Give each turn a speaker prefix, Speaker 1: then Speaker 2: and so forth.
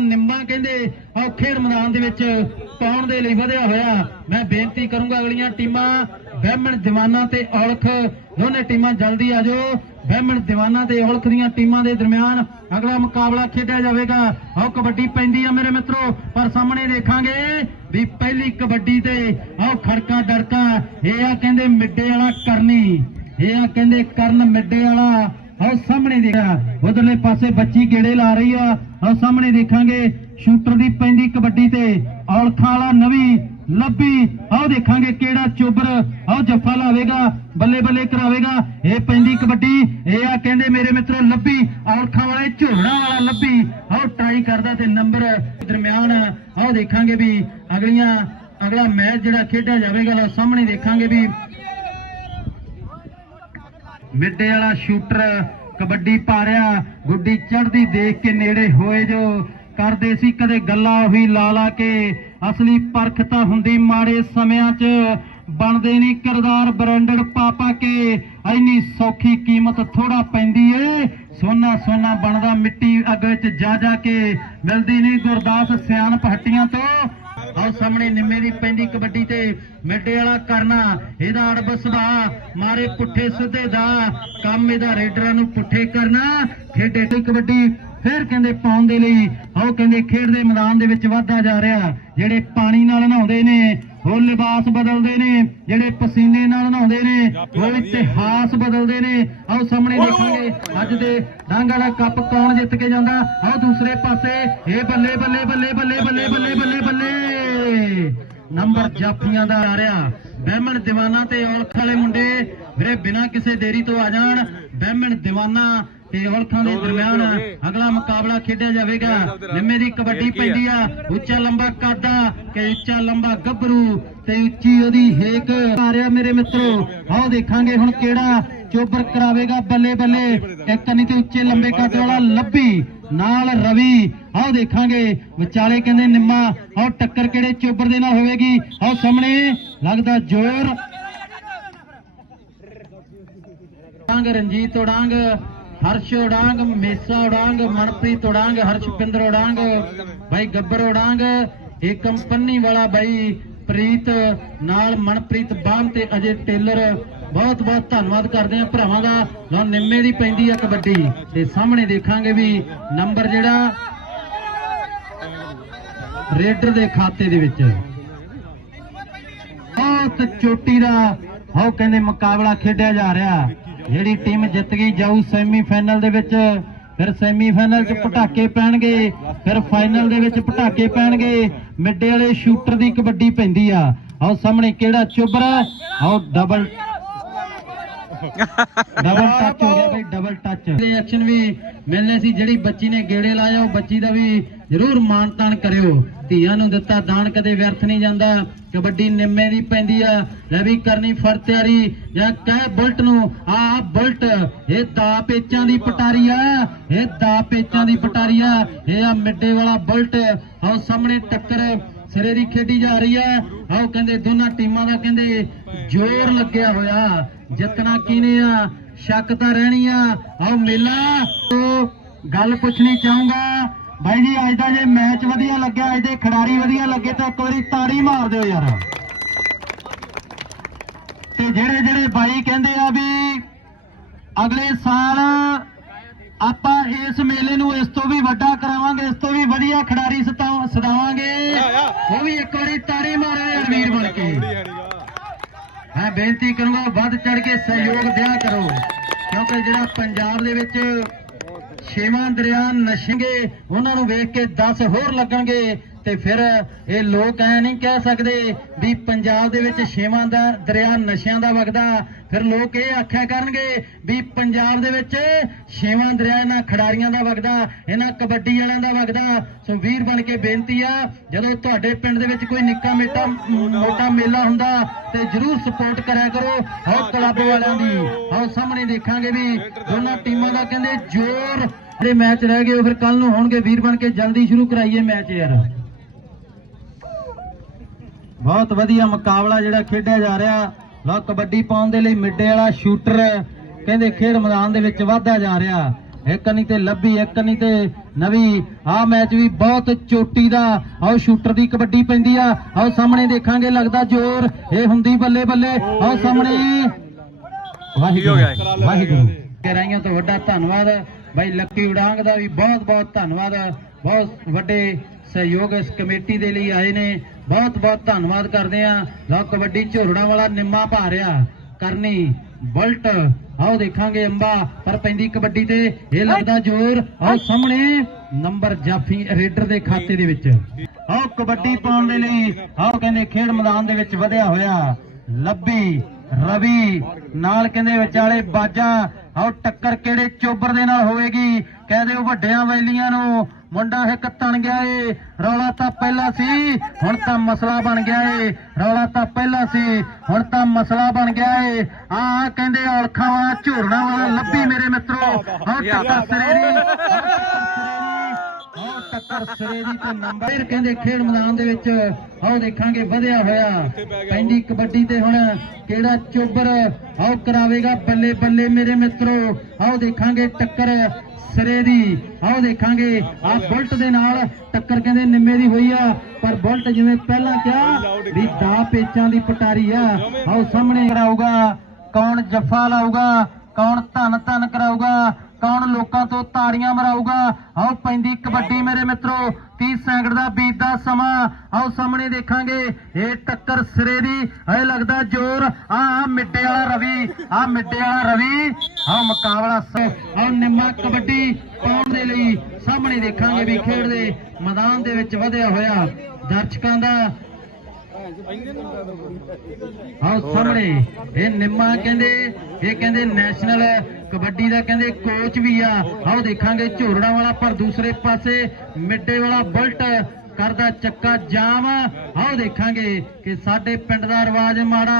Speaker 1: ਨਿੰਮਾ ਕਹਿੰਦੇ ਉਹ ਮੈਦਾਨ ਦੇ ਵਿੱਚ ਪਾਉਣ ਦੇ ਲਈ ਵਧਿਆ ਹੋਇਆ। ਮੈਂ ਬੇਨਤੀ ਕਰੂੰਗਾ ਅਗਲੀਆਂ ਟੀਮਾਂ, ਬਹਿਮਣ ਦੀਵਾਨਾ ਤੇ ਔਲਖ, ਦੋਨੇ ਟੀਮਾਂ ਜਲਦੀ ਆ ਜਾਓ। ਬਹਿਮਣ ਦੀਵਾਨਾ ਤੇ ਔਲਖ ਦੀਆਂ ਟੀਮਾਂ ਦੇ ਦਰਮਿਆਨ ਅਗਲਾ ਮੁਕਾਬਲਾ ਖੇਡਿਆ ਜਾਵੇਗਾ। ਆਓ ਕਬੱਡੀ ਪੈਂਦੀ ਆ ਮੇਰੇ ਮਿੱਤਰੋ, ਪਰ ਸਾਹਮਣੇ ਦੇਖਾਂਗੇ ਵੀ ਪਹਿਲੀ ਕਬੱਡੀ ਤੇ ਆਓ ਖੜਕਾ ਡਰਕਾ ਇਹ ਆ ਕਹਿੰਦੇ ਮਿੱਡੇ ਵਾਲਾ ਕਰਨੀ, ਇਹ ਆ ਕਹਿੰਦੇ ਕਰਨ ਮਿੱਡੇ ਵਾਲਾ ਆਓ ਸਾਹਮਣੇ ਦੇਖਿਆ, ਉਧਰਲੇ ਪਾਸੇ ਬੱਚੀ ਗੇੜੇ ਲਾ ਰਹੀ ਆ। ਆਓ ਸਾਹਮਣੇ ਦੇਖਾਂਗੇ, ਸ਼ੂਟਰ ਦੀ ਪੈਂਦੀ ਕਬੱਡੀ ਤੇ, ਔਲਖਾਂ ਵਾਲਾ ਨਵੀਂ ਲੱਭੀ। ਆਓ ਦੇਖਾਂਗੇ ਕਿਹੜਾ ਚੋਬਰ ਆਓ ਜੱਫਾ ਲਾਵੇਗਾ ਬੱਲੇ ਬੱਲੇ ਕਰਾਵੇਗਾ। ਇਹ ਪੈਂਦੀ ਕਬੱਡੀ, ਇਹ ਆ ਕਹਿੰਦੇ ਮੇਰੇ ਮਿੱਤਰੋ ਲੱਭੀ, ਔਲਖਾਂ ਵਾਲੇ ਝੋੜਾ ਵਾਲਾ ਲੱਭੀ। ਆਓ ਟਰਾਈ ਕਰਦਾ ਤੇ ਨੰਬਰ ਦਰਮਿਆਨ ਆਓ ਦੇਖਾਂਗੇ ਵੀ ਅਗਲੀਆਂ, ਅਗਲਾ ਮੈਚ ਜਿਹੜਾ ਖੇਡਿਆ ਜਾਵੇਗਾ ਸਾਹਮਣੇ ਦੇਖਾਂਗੇ ਵੀ ਮਿੱਡੇ ਵਾਲਾ ਸ਼ੂਟਰ ਕਬੱਡੀ ਪਾ ਗੁੱਡੀ ਚੜਦੀ ਦੇਖ ਕੇ ਨੇੜੇ ਹੋਏ ਜੋ ਕਰਦੇ ਸੀ ਕਦੇ ਗੱਲਾਂ ਉਹੀ ਲਾ ਲਾ ਕੇ। ਅਸਲੀ ਪਰਖ ਤਾਂ ਹੁੰਦੀ ਮਾੜੇ ਸਮਿਆਂ 'ਚ, ਬਣਦੇ ਨਹੀਂ ਕਿਰਦਾਰ ਬ੍ਰਾਂਡਡ ਪਾ ਪਾ ਕੇ। ਐਨੀ ਸੌਖੀ ਕੀਮਤ ਥੋੜਾ ਪੈਂਦੀ ਏ, ਸੋਨਾ ਸੋਨਾ ਬਣਦਾ ਮਿੱਟੀ ਅੱਗ ਵਿੱਚ ਜਾ ਜਾ ਕੇ। ਮਿਲਦੀ ਨਹੀਂ ਗੁਰਦਾਸ ਸਿਆਣਪ ਹੱਟੀਆਂ ਤੋਂ ਆਹ ਸਾਹਮਣੇ ਨਿੰਮੇ ਦੀ ਪੈਂਦੀ ਕਬੱਡੀ ਤੇ ਮਿੱਡੇ ਵਾਲਾ ਕਰਨਾ ਇਹਦਾ ਅੜਬ ਸੁਭਾਅ ਮਾਰੇ ਪੁੱਠੇ ਸਿੱਧੇ ਦਾ ਕੰਮ ਇਹਦਾ ਰੇਡਰਾਂ ਨੂੰ ਪੁੱਠੇ ਕਰਨਾ ਖੇਡੇ ਤੇ ਕਬੱਡੀ ਫਿਰ ਕਹਿੰਦੇ ਪਾਉਣ ਦੇ ਲਈ ਉਹ ਕਹਿੰਦੇ ਖੇਡ ਦੇ ਮੈਦਾਨ ਦੇ ਵਿੱਚ ਵਾਧਾ ਜਾ ਰਿਹਾ ਜਿਹੜੇ ਪਾਣੀ ਨਾਲ ਨਹਾਉਂਦੇ ਨੇ ਉਹ ਲਿਬਾਸ ਬਦਲਦੇ ਨੇ ਜਿਹੜੇ ਪਸੀਨੇ ਨਾਲ ਨਹਾਉਂਦੇ ਨੇ ਉਹ ਇਤਿਹਾਸ ਬਦਲਦੇ ਨੇ ਆਓ ਸਾਹਮਣੇ ਦੇਖਾਂਗੇ ਅੱਜ ਦੇ ਡਾਂਗ ਵਾਲਾ ਕੱਪ ਕੌਣ ਜਿੱਤ ਕੇ ਜਾਂਦਾ ਆਓ ਦੂਸਰੇ ਪਾਸੇ ਇਹ ਬੱਲੇ ਬੱਲੇ ਬੱਲੇ ਬੱਲੇ ਬੱਲੇ ਬੱਲੇ ਬੱਲੇ ਬੱਲੇ। ਨੰਬਰ ਜਾਫੀਆਂ ਦਾ ਆ ਰਿਹਾ। ਬਹਿਮਣ ਦੀਵਾਨਾ ਤੇ ਔਲਖ ਵਾਲੇ ਮੁੰਡੇ ਵੀਰੇ ਬਿਨਾਂ ਕਿਸੇ ਦੇਰੀ ਤੋਂ ਆ ਜਾਣ। ਬਹਿਮਣ ਦੀਵਾਨਾ ਤੇ ਔਲਖਾਂ ਦੇ ਦਰਮਿਆਨ ਅਗਲਾ ਮੁਕਾਬਲਾ ਖੇਡਿਆ ਜਾਵੇਗਾ। ਨਿੰਮੇ ਦੀ ਕਬੱਡੀ ਪੈਂਦੀ ਆ। ਉੱਚਾ ਲੰਬਾ ਕਾਦਾ ਕਿ ਉੱਚਾ ਲੰਬਾ ਗੱਭਰੂ ਤੇ ਉੱਚੀ ਉਹਦੀ ਹੇਕ ਆ ਰਿਹਾ ਮੇਰੇ ਮਿੱਤਰੋ। ਆਓ ਦੇਖਾਂਗੇ ਹੁਣ ਕਿਹੜਾ ਚੋਬਰ ਕਰਾਵੇਗਾ ਬੱਲੇ ਬੱਲੇ। ਇੱਕ ਨਹੀਂ ਤੇ ਉੱਚੇ ਲੰਬੇ ਕੱਦ ਵਾਲਾ ਲੱਭੀ ਨਾਲ ਰਵੀ ਆਓ ਦੇਖਾਂਗੇ। ਵਿਚਾਲੇ ਕਹਿੰਦੇ ਨਿੰਮਾ ਆਓ ਟੱਕਰ ਕਿਹੜੇ ਚੋਬਰ ਦੇ ਨਾਲ ਹੋਵੇਗੀ? ਆਓ ਸਾਹਮਣੇ ਲੱਗਦਾ ਜ਼ੋਰ। ਡਾਂਗ ਰਣਜੀਤ ਉਡਾਂਗ, ਹਰਸ਼ ਉਡਾਂਗ, ਮੇਸਾ ਉਡਾਂਗ, ਮਨਪ੍ਰੀਤ ਉਡਾਂਗ, ਹਰਸ਼ਪਿੰਦਰ ਉਡਾਂਗ, ਬਾਈ ਗੱਬਰ ਉਡਾਂਗ ਇਹ ਕੰਪਨੀ ਵਾਲਾ ਬਾਈ ਪ੍ਰੀਤ, ਨਾਲ ਮਨਪ੍ਰੀਤ ਬਾਮ ਤੇ ਅਜੇ ਟੇਲਰ। ਬਹੁਤ ਬਹੁਤ ਧੰਨਵਾਦ ਕਰਦੇ ਆ ਭਰਾਵਾਂ ਦਾ। ਲਓ, ਨਿੰਮੇ ਦੀ ਪੈਂਦੀ ਆ ਕਬੱਡੀ। ਤੇ ਸਾਹਮਣੇ ਦੇਖਾਂਗੇ ਵੀ ਨੰਬਰ ਜਿਹੜਾ ਰੇਡਰ ਦੇ ਖਾਤੇ ਦੇ ਵਿੱਚ। ਬਹੁਤ ਚੋਟੀ ਦਾ ਹੋ ਕਹਿੰਦੇ ਮੁਕਾਬਲਾ ਖੇਡਿਆ ਜਾ ਰਿਹਾ। ਜਿਹੜੀ ਟੀਮ ਜਿੱਤ ਗਈ, ਜਾਊ ਸੈਮੀਫਾਈਨਲ ਦੇ ਵਿੱਚ। ਫਿਰ ਸੈਮੀਫਾਈਨਲ 'ਚ ਪਟਾਕੇ ਪੈਣਗੇ। ਫਿਰ ਫਾਈਨਲ ਦੇ ਵਿੱਚ ਪਟਾਕੇ ਪੈਣਗੇ। ਮਿੱਡੇ ਵਾਲੇ ਸ਼ੂਟਰ ਦੀ ਕਬੱਡੀ ਪੈਂਦੀ ਆ। ਆਓ ਸਾਹਮਣੇ ਕਿਹੜਾ ਚੁੱਬਰਾ ਆਓ ਡਬਲ ਡਬਲ ਟੱਚ ਹੋ ਗਿਆ ਬਈ ਡਬਲ ਟੱਚ ਦੇ ਵੀ ਮਿਲਨੇ ਸੀ, ਜਿਹੜੀ ਬੱਚੀ ਨੇ ਗੇੜੇ ਲਾਇਆ ਉਹ ਬੱਚੀ ਦਾ ਵੀ ਜ਼ਰੂਰ ਮਾਣ ਤਾਣ ਕਰਿਓ। ਧੀਆਂ ਨੂੰ ਦਿੱਤਾ ਦਾਨ, ਕਦੇ ਵਿਅਰਥ ਨਹੀਂ ਜਾਂਦਾ। ਕਬੱਡੀ ਨਿੰਮੇ ਦੀ ਪੈਂਦੀ ਆ, ਲੈ ਵੀ ਕਰਨੀ ਫੜ ਤਿਆਰੀ। ਜਾਂ ਕਹਿ ਬੁਲਟ ਨੂੰ, ਆ ਆ, ਬੁਲਟ, ਇਹ ਦਾ ਪੇਚਾਂ ਦੀ ਪਟਾਰੀ ਆ, ਇਹ ਦਾ ਪੇਚਾਂ ਦੀ ਪਟਾਰੀ ਆ, ਇਹ ਆ ਮਿੱਡੇ ਵਾਲਾ ਬੁਲਟ। ਆਓ ਸਾਹਮਣੇ ਟੱਕਰ ਸਿਰੇ ਦੀ ਖੇਡੀ ਜਾ ਰਹੀ ਹੈ। ਆਓ ਕਹਿੰਦੇ ਦੋਨਾਂ ਟੀਮਾਂ ਦਾ ਕਹਿੰਦੇ ਜ਼ੋਰ ਲੱਗਿਆ ਹੋਇਆ। ਜਿੱਤਣਾ ਕਿਨੇ ਆ? ਸ਼ੱਕ ਤਾਂ ਰਹਿਣੀ ਆ। ਆਓ ਮੇਲਾ ਗੱਲ ਪੁੱਛਣੀ ਚਾਹੂੰਗਾ। ਬਾਈ ਜੀ, ਅੱਜ ਦਾ ਜੇ ਮੈਚ ਵਧੀਆ ਲੱਗਿਆ, ਅੱਜ ਦੇ ਖਿਡਾਰੀ ਵਧੀਆ ਲੱਗੇ ਤਾਂ ਇੱਕ ਵਾਰੀ ਤਾੜੀ ਮਾਰ ਦਿਓ ਯਾਰ। ਤੇ ਜਿਹੜੇ ਜਿਹੜੇ ਬਾਈ ਕਹਿੰਦੇ ਆ ਵੀ ਅਗਲੇ ਸਾਲ ਆਪਾਂ ਇਸ ਮੇਲੇ ਨੂੰ ਇਸ ਤੋਂ ਵੀ ਵੱਡਾ ਕਰਾਵਾਂਗੇ, ਇਸ ਤੋਂ ਵੀ ਵਧੀਆ ਖਿਡਾਰੀ ਸਤਾ- ਸਦਾਵਾਂਗੇ ਉਹ ਵੀ ਤਾੜੀ ਮਾਰੋ ਯਾਰ ਵੀਰ ਬਣ ਕੇ। ਮੈਂ ਬੇਨਤੀ ਕਰੂੰਗਾ ਵੱਧ ਚੜ ਕੇ ਸਹਿਯੋਗ ਦਿਆ ਕਰੋ। ਕਿਉਂਕਿ ਜਿਹੜਾ ਪੰਜਾਬ ਦੇ ਵਿੱਚ ਛੇਵਾਂ ਦਰਿਆ ਨਸ਼ਿੰਗੇ, ਉਹਨਾਂ ਨੂੰ ਵੇਖ ਕੇ 10 ਹੋਰ ਲੱਗਣਗੇ। ਤੇ ਫਿਰ ਇਹ ਲੋਕ ਐ ਨਹੀਂ ਕਹਿ ਸਕਦੇ ਵੀ ਪੰਜਾਬ ਦੇ ਵਿੱਚ ਛੇਵਾਂ ਦਾ ਦਰਿਆ ਨਸ਼ਿਆਂ ਦਾ ਵਗਦਾ। ਫਿਰ ਲੋਕ ਇਹ ਆਖਿਆ ਕਰਨਗੇ ਵੀ ਪੰਜਾਬ ਦੇ ਵਿੱਚ ਛੇਵਾਂ ਦਰਿਆ ਇਹਨਾਂ ਖਿਡਾਰੀਆਂ ਦਾ ਵਗਦਾ, ਇਹਨਾਂ ਕਬੱਡੀ ਵਾਲਿਆਂ ਦਾ ਵਗਦਾ। ਸੋ ਵੀਰ ਬਣ ਕੇ ਬੇਨਤੀ ਆ, ਜਦੋਂ ਤੁਹਾਡੇ ਪਿੰਡ ਦੇ ਵਿੱਚ ਕੋਈ ਨਿੱਕਾ ਮੇਟਾ ਮੋਟਾ ਮੇਲਾ ਹੁੰਦਾ ਤੇ ਜਰੂਰ ਸਪੋਰਟ ਕਰਿਆ ਕਰੋ ਆਓ ਕਲੱਬ ਵਾਲਿਆਂ ਦੀ। ਆਓ ਸਾਹਮਣੇ ਦੇਖਾਂਗੇ ਵੀ ਦੋਨਾਂ ਟੀਮਾਂ ਦਾ ਕਹਿੰਦੇ ਜ਼ੋਰ। ਜਿਹੜੇ ਮੈਚ ਰਹਿ ਗਏ ਉਹ ਫਿਰ ਕੱਲ ਨੂੰ ਹੋਣਗੇ। ਵੀਰ ਬਣ ਕੇ ਜਲਦੀ ਸ਼ੁਰੂ ਕਰਾਈਏ ਮੈਚ ਯਾਰ। ਬਹੁਤ ਵਧੀਆ ਮੁਕਾਬਲਾ ਜਿਹੜਾ ਖੇਡਿਆ ਜਾ ਰਿਹਾ। ਲਓ ਕਬੱਡੀ ਪਾਉਣ ਦੇ ਲਈ ਮਿੱਡੇ ਵਾਲਾ ਸ਼ੂਟਰ ਕਹਿੰਦੇ ਖੇਡ ਮੈਦਾਨ ਦੇ ਵਿੱਚ ਵਾਧਾ ਜਾ ਰਿਹਾ। ਇੱਕ ਨਹੀਂ ਤੇ ਲੱਭੀ ਇੱਕ ਨਹੀਂ ਤੇ ਨਵੀਂ। ਆ ਮੈਚ ਵੀ ਬਹੁਤ ਚੋਟੀ ਦਾ। ਆਓ ਸ਼ੂਟਰ ਦੀ ਕਬੱਡੀ ਪੈਂਦੀ ਆ। ਆਓ ਸਾਹਮਣੇ ਦੇਖਾਂਗੇ ਲੱਗਦਾ ਜ਼ੋਰ। ਇਹ ਹੁੰਦੀ ਬੱਲੇ ਬੱਲੇ। ਆਓ ਸਾਹਮਣੇ। ਵਾਹਿਗੁਰੂ। ਤੋਂ ਵੱਡਾ ਧੰਨਵਾਦ। ਬਾਈ ਲੱਕੀ ਉਡਾਂਗ ਦਾ ਵੀ ਬਹੁਤ ਬਹੁਤ ਧੰਨਵਾਦ। ਬਹੁਤ ਵੱਡੇ ਸਹਿਯੋਗ ਇਸ ਕਮੇਟੀ ਦੇ ਲਈ ਆਏ ਨੇ। ਬਹੁਤ ਬਹੁਤ ਧੰਨਵਾਦ ਕਰਦੇ ਆ ਲਓ ਕਬੱਡੀ ਝੋਰੜਾ ਵਾਲਾ ਨਿੰਮਾ ਭਾ ਰਿਹਾ ਕਰਨੀ ਬੁਲਟ। ਆਓ ਦੇਖਾਂਗੇ ਅੰਬਾ ਪਰ ਪੈਂਦੀ ਕਬੱਡੀ ਤੇ। ਇਹ ਲੱਗਦਾ ਜ਼ੋਰ। ਆਓ ਸਾਹਮਣੇ ਨੰਬਰ ਜਾਫੀ ਰੇਡਰ ਦੇ ਖਾਤੇ ਦੇ ਵਿੱਚ। ਆਓ ਕਬੱਡੀ ਪਾਉਣ ਦੇ ਲਈ। ਆਓ ਕਹਿੰਦੇ ਖੇਡ ਮੈਦਾਨ ਦੇ ਵਿੱਚ ਵਧਿਆ ਹੋਇਆ। ਲੱਭੀ ਰਵੀ ਨਾਲ ਕਹਿੰਦੇ ਵਿਚਾਲੇ ਬਾਜਾ। ਆਓ ਟੱਕਰ ਕਿਹੜੇ ਚੋਬਰ ਦੇ ਨਾਲ ਹੋਵੇਗੀ? ਕਹਦੇ ਉਹ ਵੱਡਿਆਂ ਵੈਲੀਆਂ ਨੂੰ। ਮੁੰਡਾ ਇੱਕ ਤਣ ਗਿਆ ਏ ਰੌਲਾ ਤਾਂ ਪਹਿਲਾਂ ਸੀ ਹੁਣ ਤਾਂ ਮਸਲਾ ਬਣ ਗਿਆ ਏ ਰੌਲਾ ਤਾਂ ਪਹਿਲਾਂ ਸੀ ਹੁਣ ਤਾਂ ਮਸਲਾ ਬਣ ਗਿਆ ਏ। ਆ ਕਹਿੰਦੇ ਔਲਖਾਂ ਵਾਲਾ ਝੋਰਣਾ ਵਾਲਾ ਲੱਭੀ ਮੇਰੇ ਮਿੱਤਰੋ ਆਹ ਟੱਕਰ ਸਰੇਰੀ ਆਹ ਟੱਕਰ ਸਰੇਰੀ ਤੇ ਨੰਬਰ ਫਿਰ ਕਹਿੰਦੇ ਖੇਡ ਮੈਦਾਨ ਦੇ ਵਿੱਚ ਆਓ ਦੇਖਾਂਗੇ ਵਧਿਆ ਹੋਇਆ। ਪੈਂਦੀ ਕਬੱਡੀ ਤੇ ਹੁਣ ਕਿਹੜਾ ਚੋਬਰ ਆਓ ਕਰਾਵੇਗਾ ਬੱਲੇ ਬੱਲੇ ਮੇਰੇ ਮਿੱਤਰੋ। ਆਓ ਦੇਖਾਂਗੇ ਟੱਕਰ ਸਿਰੇ ਦੀ। ਆਓ ਦੇਖਾਂਗੇ ਆ ਬੁਲਟ ਦੇ ਨਾਲ ਟੱਕਰ ਕਹਿੰਦੇ ਨਿੰਮੇ ਦੀ ਹੋਈ ਆ ਪਰ ਬੁਲਟ ਜਿਵੇਂ ਪਹਿਲਾਂ ਕਿਹਾ ਵੀ ਦਾ ਪੇਚਾਂ ਦੀ ਪਟਾਰੀ ਆ। ਆਓ ਸਾਹਮਣੇ ਕਰਾਊਗਾ ਕੌਣ ਜੱਫਾ ਲਾਊਗਾ ਕੌਣ ਧਨ ਧਨ ਕਰਾਊਗਾ ਕੌਣ ਲੋਕਾਂ ਤੋਂ ਤਾੜੀਆਂ ਮਰਾਊਗਾ? ਆਓ ਪੈਂਦੀ ਕਬੱਡੀ ਮੇਰੇ ਮਿੱਤਰੋ 30 ਸੈਕਿੰਡ ਦਾ ਬੀਤਦਾ ਸਮਾਂ। ਆਓ ਸਾਹਮਣੇ ਦੇਖਾਂਗੇ, ਇਹ ਟੱਕਰ ਸਿਰੇ ਦੀ, ਇਹ ਲੱਗਦਾ ਜ਼ੋਰ। ਆ ਮਿੱਡੇ ਵਾਲਾ ਰਵੀ, ਆ ਮਿੱਡੇ ਵਾਲਾ ਰਵੀ। ਆਓ ਮੁਕਾਬਲਾ ਸ- ਆਓ ਨਿੰਮਾ ਕਬੱਡੀ ਪਾਉਣ ਦੇ ਲਈ ਸਾਹਮਣੇ ਦੇਖਾਂਗੇ ਵੀ ਖੇਡ ਦੇ ਮੈਦਾਨ ਦੇ ਵਿੱਚ ਵਧਿਆ ਹੋਇਆ ਦਰਸ਼ਕਾਂ ਦਾ। ਆਓ ਸਾਹਮਣੇ, ਇਹ ਨਿੰਮਾ ਕਹਿੰਦੇ, ਇਹ ਕਹਿੰਦੇ ਨੈਸ਼ਨਲ ਕਬੱਡੀ ਦਾ ਕਹਿੰਦੇ ਕੋਚ ਵੀ ਆ। ਆਓ ਦੇਖਾਂਗੇ ਝੋਰੜਾ ਵਾਲਾ, ਪਰ ਦੂਸਰੇ ਪਾਸੇ ਮਿੱਡੇ ਵਾਲਾ ਬੁਲਟ ਕਰਦਾ ਚੱਕਾ ਜਾਮ। ਆਓ ਦੇਖਾਂਗੇ ਕਿ ਸਾਡੇ ਪਿੰਡ ਦਾ ਰਿਵਾਜ ਮਾੜਾ